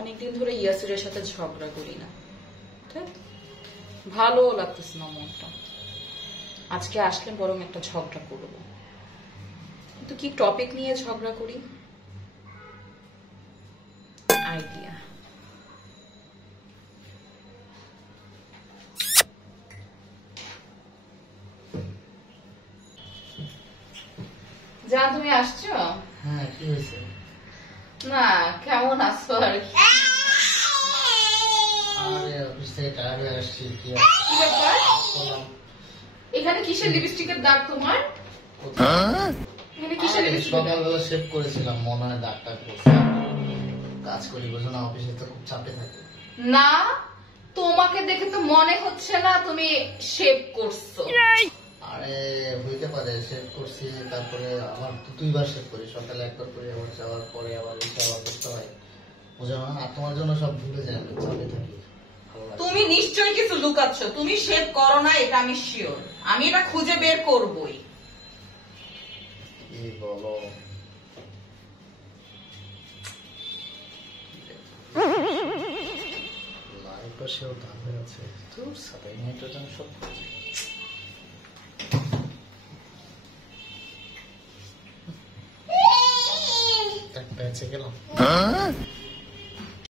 অনেকদিন ধরে ইয়াসিরের সাথে ঝগড়া করি না, ঠিক ভালো লাগতেছে না মনটা। আজকে আসলে বরং একটা ঝগড়া করব, কিন্তু কি টপিক নিয়ে ঝগড়া করি? আইডিয়া। যা তুমি আসছো? হ্যাঁ, কি হয়েছে? না, কেমন আছো আর কি? আরে অফিস থেকে টায়ার্ড হয়ে আসছি। কি ব্যাপার? এখানে কিসের লিপস্টিকের দাগ তোমার? এখানে কিসের লিপস্টিক? সকালবেলা শেভ করেছিলাম, মনে হয় দাগটা পড়ছে। কাজ করি বসে না, অফিসে তো খুব চাপে থাকে। না, তোমাকে দেখে তো মনে হচ্ছে না তুমি শেভ করছো। আরে হইতে পারে, শেভ করছি, তারপরে আবার দুইবার শেভ করি, সকালে একবার করি, আবার যাওয়ার পরে আবার এসে আবার করতে হয়, বুঝো না? আর তোমার জন্য সব ভুলে যাই, আমি চাপে থাকি। তুমি নিশ্চয়ই কিছু লুকাচ্ছ, তুমি শেভ করো না, এটা আমি শিওর। আমি এটা খুঁজে বের করবই। কি বলো? লাইফে সেও দাম হয়ে আছে, তোর সাথে নাইট্রোজেন সব বেঁচে গেলাম।